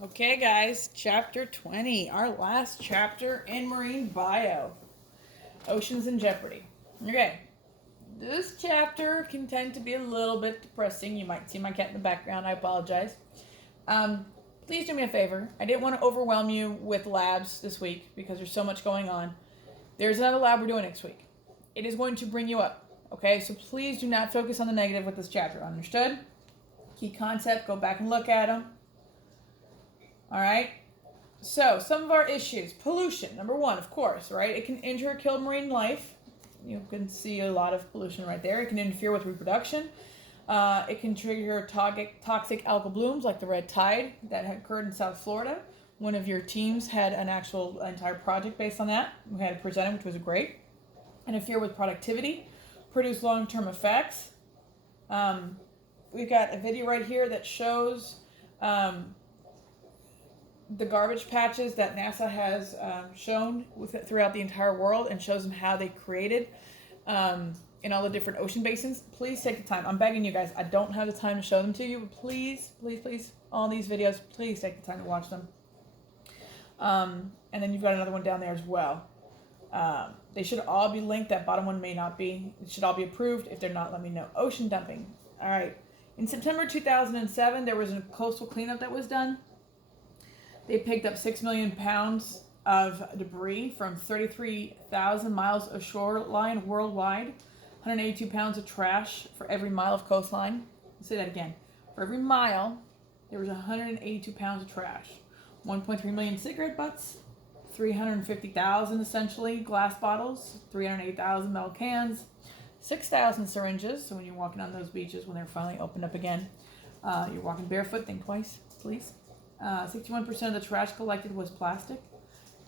Okay, guys, chapter 20, our last chapter in marine bio, Oceans in Jeopardy. Okay, this chapter can tend to be a little bit depressing. You might see my cat in the background. I apologize. Um, Please do me a favor. I didn't want to overwhelm you with labs this week because there's so much going on. There's another lab we're doing next week. It is going to bring you up. Okay, so please do not focus on the negative with this chapter. Understood? Key concept, go back and look at them. All right. So, some of our issues. Pollution, number one, of course, right? It can injure or kill marine life. You can see a lot of pollution right there. It can interfere with reproduction. It can trigger toxic algal blooms like the red tide that had occurred in South Florida. One of your teams had an actual entire project based on that. We had it presented, which was great. Interfere with productivity. Produce long-term effects. We've got a video right here that shows the garbage patches that NASA has shown throughout the entire world and shows them how they created in all the different ocean basins. Please take the time. I'm begging you guys. I don't have the time to show them to you, but please, please, please, all these videos, please take the time to watch them. And then you've got another one down there as well. They should all be linked. That bottom one may not be. It should all be approved. If they're not, let me know. Ocean dumping. All right. In September 2007, there was a coastal cleanup that was done. They picked up 6 million pounds of debris from 33,000 miles of shoreline worldwide, 182 pounds of trash for every mile of coastline. I'll say that again. For every mile, there was 182 pounds of trash. 1.3 million cigarette butts, 350,000 essentially glass bottles, 308,000 metal cans, 6,000 syringes. So when you're walking on those beaches, when they're finally opened up again, you're walking barefoot, think twice, please. 61% of the trash collected was plastic,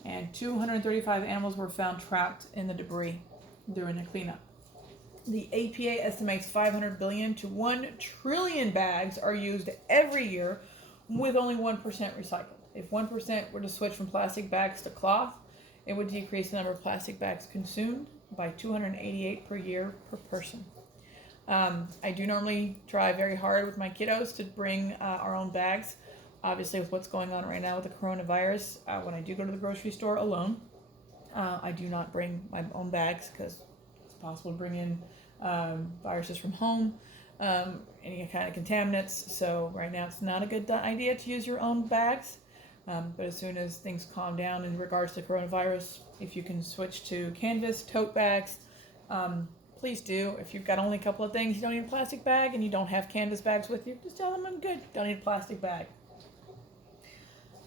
and 235 animals were found trapped in the debris during the cleanup. The APA estimates 500 billion to 1 trillion bags are used every year, with only 1% recycled. If 1% were to switch from plastic bags to cloth, it would decrease the number of plastic bags consumed by 288 per year per person. I do normally try very hard with my kiddos to bring our own bags. Obviously, with what's going on right now with the coronavirus, when I do go to the grocery store alone, I do not bring my own bags because it's possible to bring in viruses from home, any kind of contaminants. So right now, it's not a good idea to use your own bags. But as soon as things calm down in regards to coronavirus, if you can switch to canvas tote bags, please do. If you've got only a couple of things, you don't need a plastic bag, and you don't have canvas bags with you, just tell them I'm good. Don't need a plastic bag.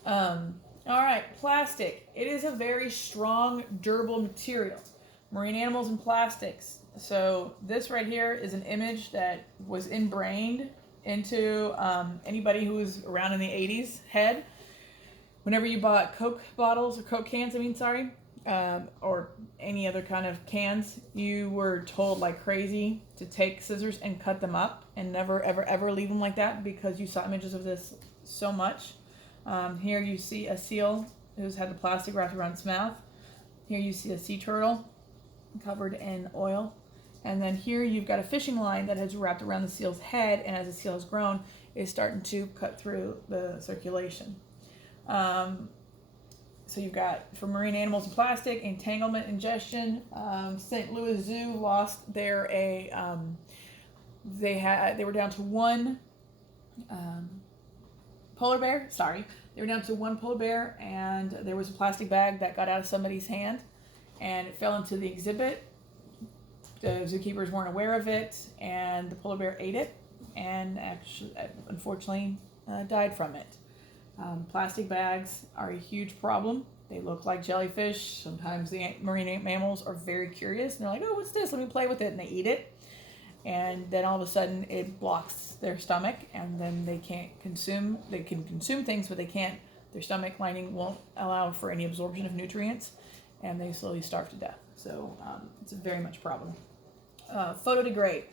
All right, plastic. It is a very strong, durable material. Marine animals and plastics. So this right here is an image that was ingrained into anybody who was around in the 80s head. Whenever you bought Coke bottles, or Coke cans, or any other kind of cans, you were told like crazy to take scissors and cut them up and never, ever, ever leave them like that because you saw images of this so much. Here you see a seal who's had the plastic wrapped around its mouth. Here you see a sea turtle covered in oil. And then here you've got a fishing line that has wrapped around the seal's head, and as the seal has grown, is starting to cut through the circulation. So you've got, for marine animals and plastic, entanglement, ingestion. St. Louis Zoo lost their they were down to one polar bear. They were down to one polar bear, and there was a plastic bag that got out of somebody's hand, and it fell into the exhibit. The zookeepers weren't aware of it, and the polar bear ate it, and actually, unfortunately, died from it. Plastic bags are a huge problem. They look like jellyfish. Sometimes the marine mammals are very curious, and they're like, "Oh, what's this? Let me play with it," and they eat it. And then all of a sudden it blocks their stomach, and then they can't consume. They can consume things, but they can't. Their stomach lining won't allow for any absorption of nutrients, and they slowly starve to death. So it's a very much problem. Photodegrade.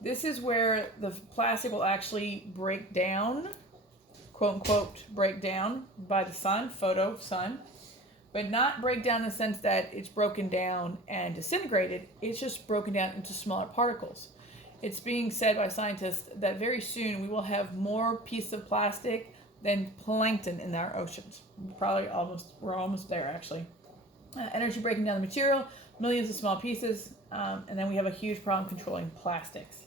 This is where the plastic will actually break down, quote unquote, break down by the sun, sun, but not break down in the sense that it's broken down and disintegrated. It's just broken down into smaller particles. It's being said by scientists that very soon we will have more pieces of plastic than plankton in our oceans. We're almost there actually. Energy breaking down the material, millions of small pieces, and then we have a huge problem controlling plastics.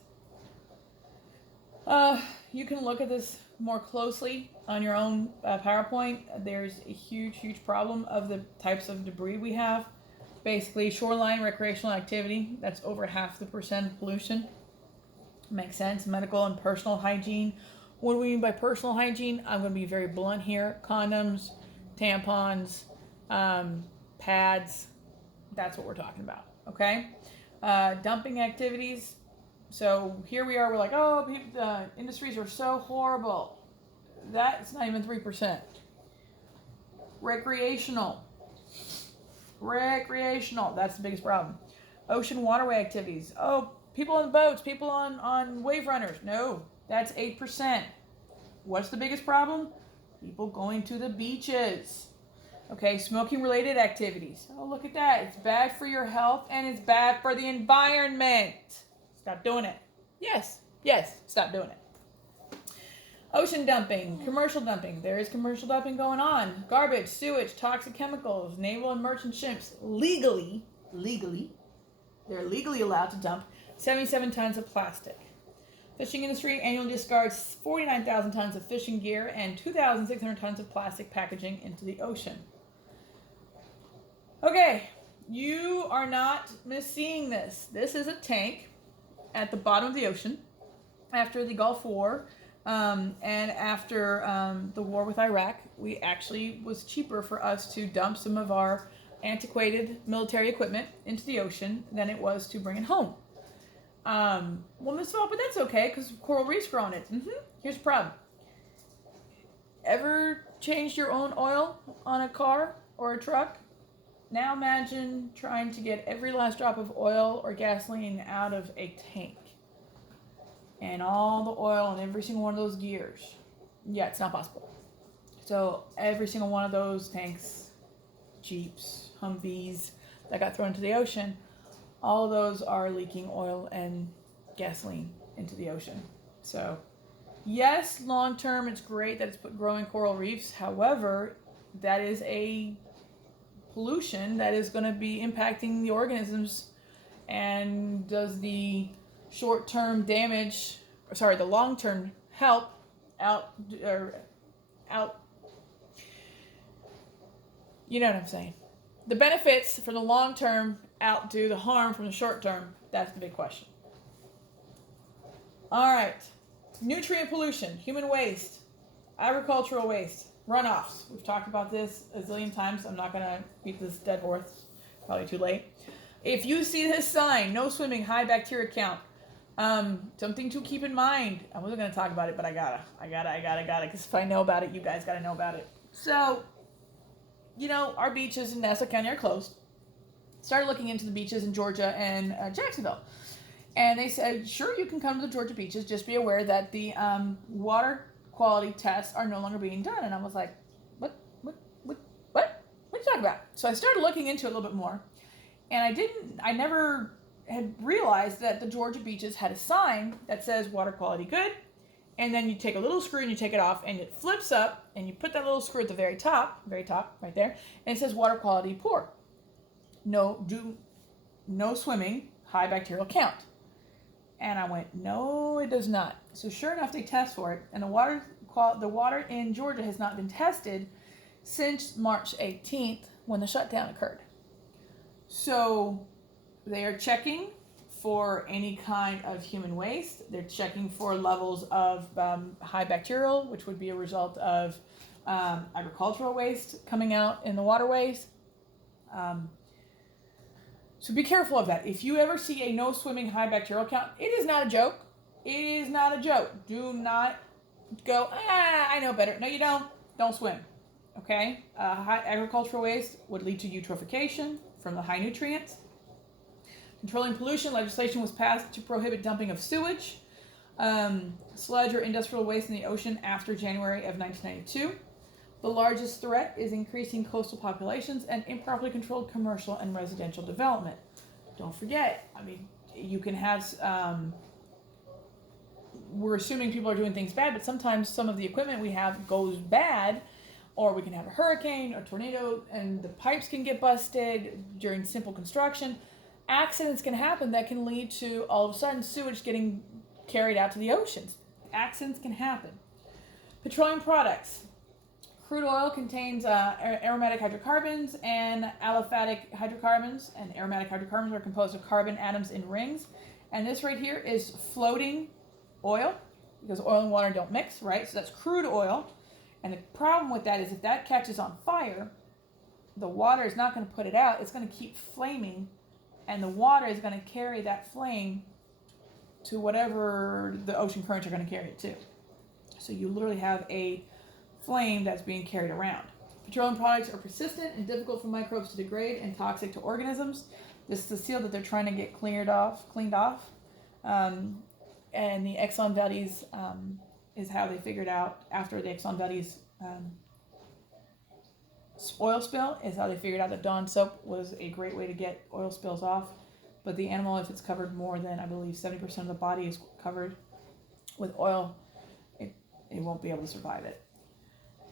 You can look at this more closely on your own PowerPoint. There's a huge problem of the types of debris we have. Basically, shoreline recreational activity, that's over 0.5% of pollution. Makes sense. Medical and personal hygiene. What do we mean by personal hygiene? I'm going to be very blunt here. Condoms, tampons, pads. That's what we're talking about. Okay? Dumping activities. So here we are. We're like, oh, industries are so horrible. That's not even 3%. Recreational. That's the biggest problem. Ocean waterway activities. Oh, people on boats, people on wave runners. No, that's 8%. What's the biggest problem? People going to the beaches. Okay, smoking related activities. Oh, look at that. It's bad for your health and it's bad for the environment. Stop doing it. Yes, stop doing it. Ocean dumping, commercial dumping. There is commercial dumping going on. Garbage, sewage, toxic chemicals, naval and merchant ships legally, they're legally allowed to dump 77 tons of plastic. Fishing industry annually discards 49,000 tons of fishing gear and 2,600 tons of plastic packaging into the ocean. Okay, you are not misseeing this. This is a tank at the bottom of the ocean after the Gulf War. And after the war with Iraq, we actually was cheaper for us to dump some of our antiquated military equipment into the ocean than it was to bring it home. Well, Miss Small, but that's okay because coral reefs grow on it. Here's the problem. Ever changed your own oil on a car or a truck? Now imagine trying to get every last drop of oil or gasoline out of a tank. And all the oil in every single one of those gears. Yeah, it's not possible. So every single one of those tanks, Jeeps, Humvees that got thrown into the ocean, all of those are leaking oil and gasoline into the ocean. So yes, long term it's great that it's growing coral reefs. However, that is a pollution that is going to be impacting the organisms and does the short-term damage, the long-term help out, you know what I'm saying. The benefits for the long-term outdo the harm from the short-term. That's the big question. All right. Nutrient pollution, human waste, agricultural waste, runoffs. We've talked about this a zillion times. I'm not going to beat this dead horse. Probably too late. If you see this sign, no swimming, high bacteria count, something to keep in mind. I wasn't going to talk about it, but I gotta, because if I know about it, you guys gotta know about it. So, our beaches in Nassau County are closed. Started looking into the beaches in Georgia and Jacksonville. And they said, sure, you can come to the Georgia beaches, just be aware that the water quality tests are no longer being done. And I was like, what are you talking about? So I started looking into it a little bit more. And I never had realized that the Georgia beaches had a sign that says water quality good, and then you take a little screw and you take it off and it flips up and you put that little screw at the very top right there, and it says water quality poor. No swimming, high bacterial count. And I went, no, it does not. So sure enough, they test for it, and the water in Georgia has not been tested since March 18th when the shutdown occurred. So they are checking for any kind of human waste. They're checking for levels of high bacterial, which would be a result of agricultural waste coming out in the waterways. So be careful of that. If you ever see a no swimming high bacterial count, it is not a joke. It is not a joke. Do not go, I know better. No, you don't. Don't swim. Okay? High agricultural waste would lead to eutrophication from the high nutrients. Controlling pollution legislation was passed to prohibit dumping of sewage, sludge, or industrial waste in the ocean after January of 1992. The largest threat is increasing coastal populations and improperly controlled commercial and residential development. Don't forget, you can have we're assuming people are doing things bad, but sometimes some of the equipment we have goes bad, or we can have a hurricane or tornado and the pipes can get busted during simple construction. Accidents can happen that can lead to all of a sudden sewage getting carried out to the oceans. Accidents can happen. Petroleum products. Crude oil contains aromatic hydrocarbons and aliphatic hydrocarbons, and aromatic hydrocarbons are composed of carbon atoms in rings. And this right here is floating oil, because oil and water don't mix, right? So that's crude oil. And the problem with that is if that catches on fire, the water is not going to put it out. It's going to keep flaming, and the water is going to carry that flame to whatever the ocean currents are going to carry it to. So you literally have a flame that's being carried around. Petroleum products are persistent and difficult for microbes to degrade and toxic to organisms. This is the seal that they're trying to get cleaned off. And the Exxon Valdez is how they figured out, after the Exxon Valdez oil spill, is how they figured out that Dawn soap was a great way to get oil spills off. But the animal, if it's covered more than, I believe, 70% of the body is covered with oil, it won't be able to survive it.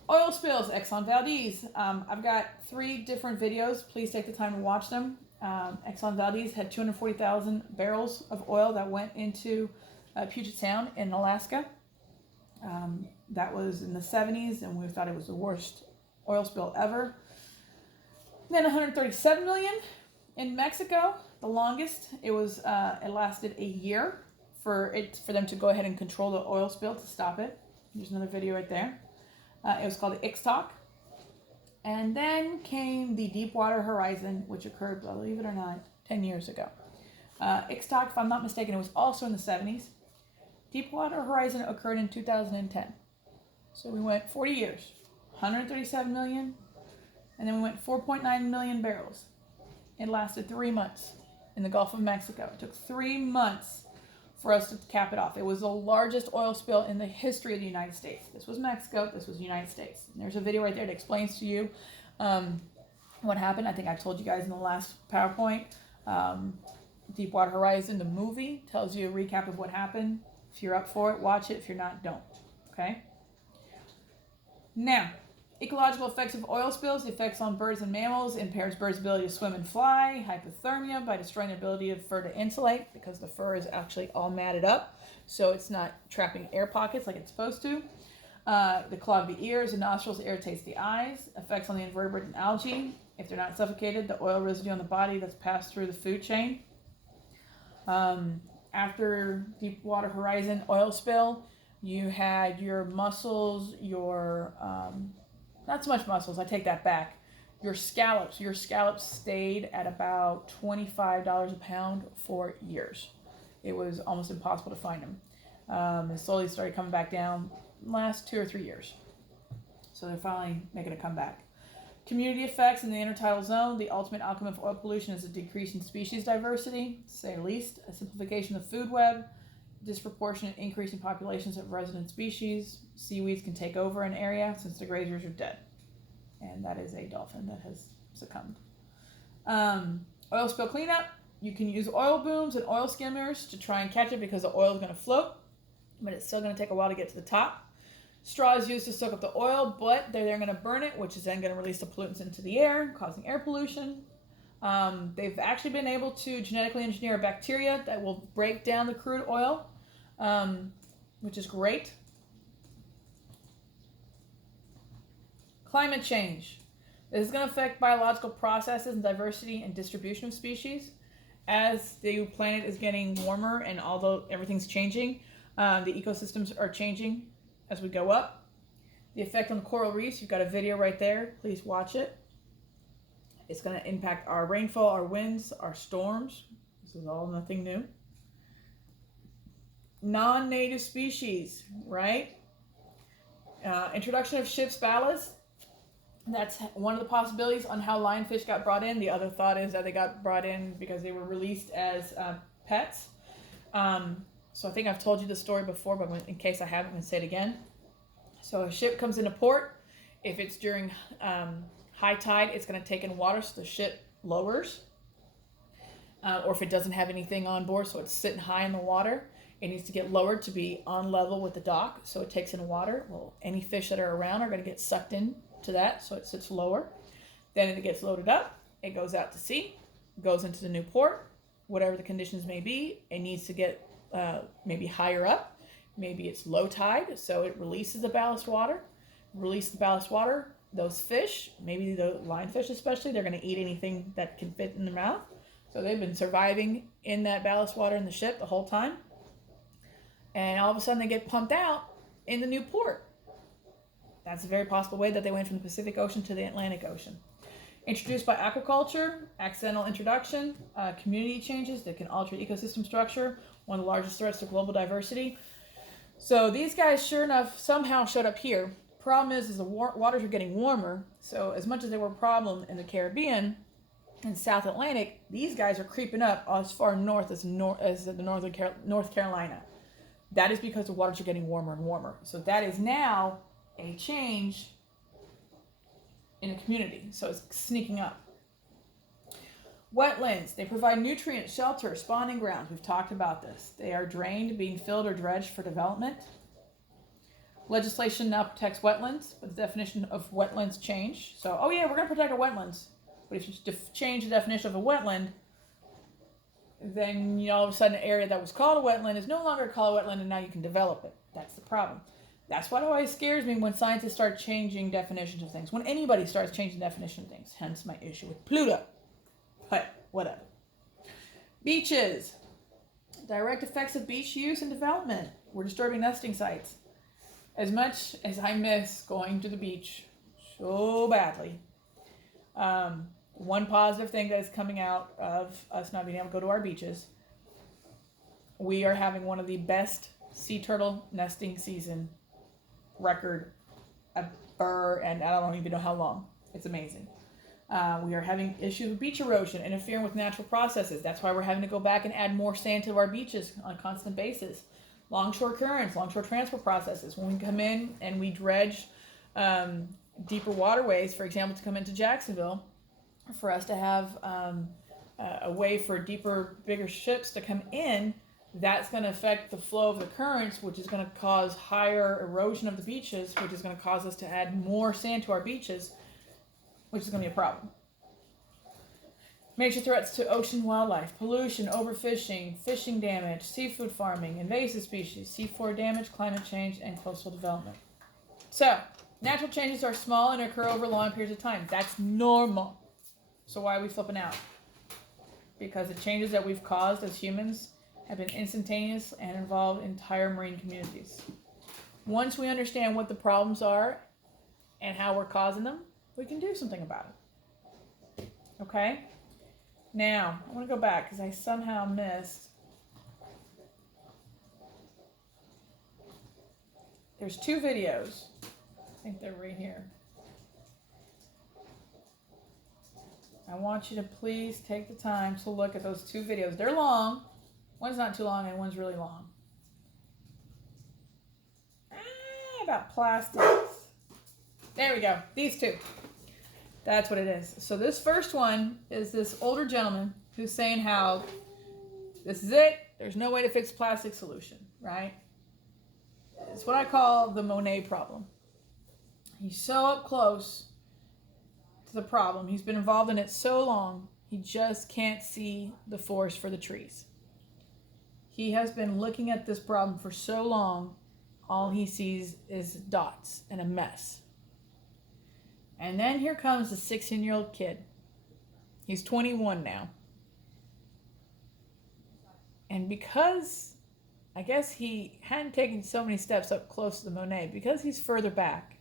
Oil spills, Exxon Valdez. I've got 3 different videos. Please take the time to watch them. Exxon Valdez had 240,000 barrels of oil that went into Puget Sound in Alaska. That was in the 70s, and we thought it was the worst oil spill ever. Then 137 million in Mexico, the longest. It lasted a year for them to go ahead and control the oil spill to stop it. There's another video right there. It was called the Ixtoc. And then came the Deepwater Horizon, which occurred, believe it or not, 10 years ago. Ixtoc, if I'm not mistaken, it was also in the 70s. Deepwater Horizon occurred in 2010. So we went 40 years, 137 million, and then we went 4.9 million barrels. It lasted 3 months in the Gulf of Mexico. It took 3 months for us to cap it off. It was the largest oil spill in the history of the United States. This was Mexico, this was the United States. And there's a video right there that explains to you what happened. I think I told you guys in the last PowerPoint. Deepwater Horizon, the movie, tells you a recap of what happened. If you're up for it, watch it. If you're not, don't. Okay? Now, ecological effects of oil spills. The effects on birds and mammals: impairs birds' ability to swim and fly. Hypothermia, by destroying the ability of fur to insulate, because the fur is actually all matted up, so it's not trapping air pockets like it's supposed to. The clog the ears and nostrils, irritates the eyes. Effects on the invertebrate and algae. If they're not suffocated, the oil residue on the body that's passed through the food chain. After Deepwater Horizon oil spill, you had your mussels, your not so much mussels, I take that back. Your scallops stayed at about $25 a pound for years. It was almost impossible to find them. It slowly started coming back down last 2 or 3 years. So they're finally making a comeback. Community effects in the intertidal zone. The ultimate outcome of oil pollution is a decrease in species diversity, to say the least. A simplification of the food web. Disproportionate increase in populations of resident species. Seaweeds can take over an area since the grazers are dead. And that is a dolphin that has succumbed. Oil spill cleanup. You can use oil booms and oil skimmers to try and catch it, because the oil is going to float, but it's still going to take a while to get to the top. Straw is used to soak up the oil, but they're going to burn it, which is then going to release the pollutants into the air, causing air pollution. They've actually been able to genetically engineer a bacteria that will break down the crude oil, which is great. Climate change. This is going to affect biological processes and diversity and distribution of species. As the planet is getting warmer and although everything's changing, the ecosystems are changing as we go up. The effect on the coral reefs, you've got a video right there. Please watch it. It's going to impact our rainfall, our winds, our storms. This is all nothing new. Non-native species, right? Introduction of ship's ballasts. That's one of the possibilities on how lionfish got brought in. The other thought is that they got brought in because they were released as pets. So I think I've told you the story before, but in case I haven't, I'm going to say it again. So a ship comes into port. If it's during high tide, it's going to take in water, so the ship lowers. Or if it doesn't have anything on board, so it's sitting high in the water. It needs to get lowered to be on level with the dock, so it takes in water. Well, any fish that are around are going to get sucked in to that, so it sits lower. Then it gets loaded up, it goes out to sea, goes into the new port, whatever the conditions may be. It needs to get maybe higher up, maybe it's low tide, so it releases the ballast water. Release the ballast water, those fish, maybe the lionfish especially, they're going to eat anything that can fit in their mouth. So they've been surviving in that ballast water in the ship the whole time. And all of a sudden they get pumped out in the new port. That's a very possible way that they went from the Pacific Ocean to the Atlantic Ocean. Introduced by aquaculture, accidental introduction, community changes that can alter ecosystem structure, one of the largest threats to global diversity. So these guys, sure enough, somehow showed up here. Problem is the waters are getting warmer. So as much as they were a problem in the Caribbean and South Atlantic, these guys are creeping up as far north as North Carolina. That is because the waters are getting warmer and warmer. So that is now a change in a community. So it's sneaking up. Wetlands, they provide nutrients, shelter, spawning grounds. We've talked about this. They are drained, being filled or dredged for development. Legislation now protects wetlands, but the definition of wetlands change. So, oh yeah, we're going to protect our wetlands. But if you change the definition of a wetland, then all of a sudden an area that was called a wetland is no longer called a wetland, and now you can develop it. That's the problem. That's what always scares me when scientists start changing definitions of things. When anybody starts changing definition of things. Hence my issue with Pluto. But whatever. Beaches. Direct effects of beach use and development. We're disturbing nesting sites. As much as I miss going to the beach so badly, one positive thing that is coming out of us not being able to go to our beaches, we are having one of the best sea turtle nesting season record ever, and I don't even know how long. It's amazing. We are having issues with beach erosion, interfering with natural processes. That's why we're having to go back and add more sand to our beaches on a constant basis. Longshore currents, longshore transport processes. When we come in and we dredge deeper waterways, for example, to come into Jacksonville, for us to have a way for deeper, bigger ships to come in, that's going to affect the flow of the currents, which is going to cause higher erosion of the beaches, which is going to cause us to add more sand to our beaches, which is going to be a problem. Major threats to ocean wildlife: pollution, overfishing, fishing damage, seafood farming, invasive species, seafloor damage, climate change, and coastal development. So, natural changes are small and occur over long periods of time. That's normal. So why are we flipping out? Because the changes that we've caused as humans have been instantaneous and involve entire marine communities. Once we understand what the problems are and how we're causing them, we can do something about it. Okay? Now, I want to go back because I somehow missed. There's two videos. I think they're right here. I want you to please take the time to look at those two videos. They're long. One's not too long and one's really long. About plastics. There we go. These two. That's what it is. So this first one is this older gentleman who's saying how this is it. There's no way to fix plastic solution, right? It's what I call the Monet problem. He's so up close to the problem. He's been involved in it so long, he just can't see the forest for the trees. He has been looking at this problem for so long, all he sees is dots and a mess. And then here comes the 16-year-old kid. He's 21 now. And because, I guess he hadn't taken so many steps up close to the Monet, because he's further back,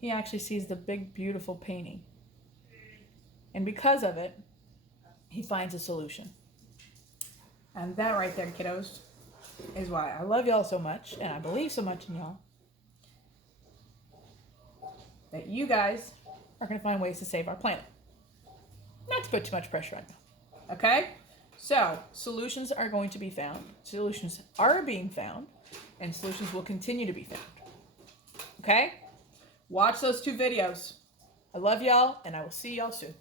he actually sees the big, beautiful painting. And because of it, he finds a solution. And that right there, kiddos, is why I love y'all so much, and I believe so much in y'all, that you guys are going to find ways to save our planet. Not to put too much pressure on you. Okay? So, solutions are going to be found. Solutions are being found. And solutions will continue to be found. Okay? Watch those two videos. I love y'all, and I will see y'all soon.